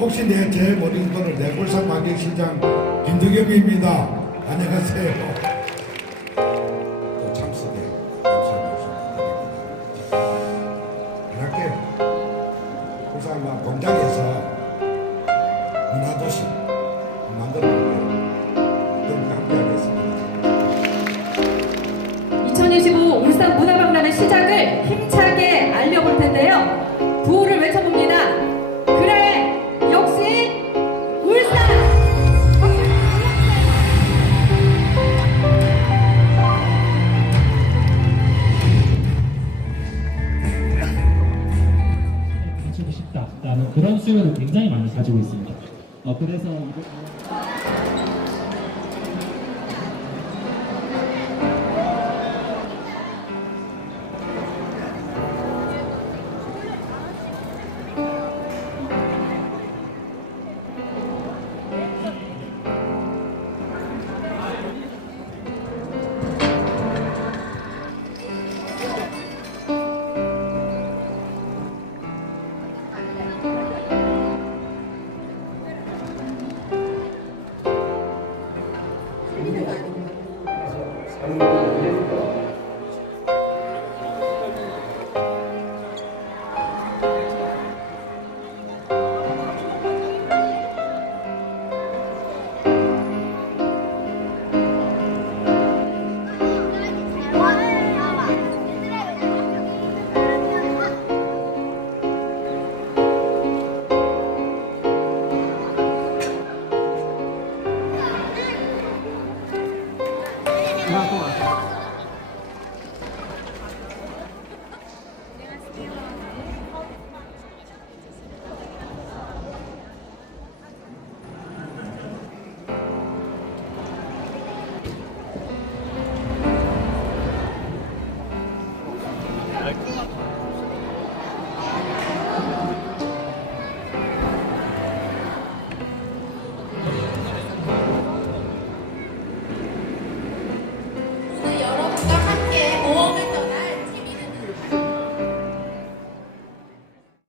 혹시 내 제 머리돈을 내 울산 관객시장 김덕엽입니다. 안녕하세요. 공장에서 문화도시 만들어 라는 그런 수요를 굉장히 많이 가지고 있습니다. 어, 그래서 Amen. 你看过了。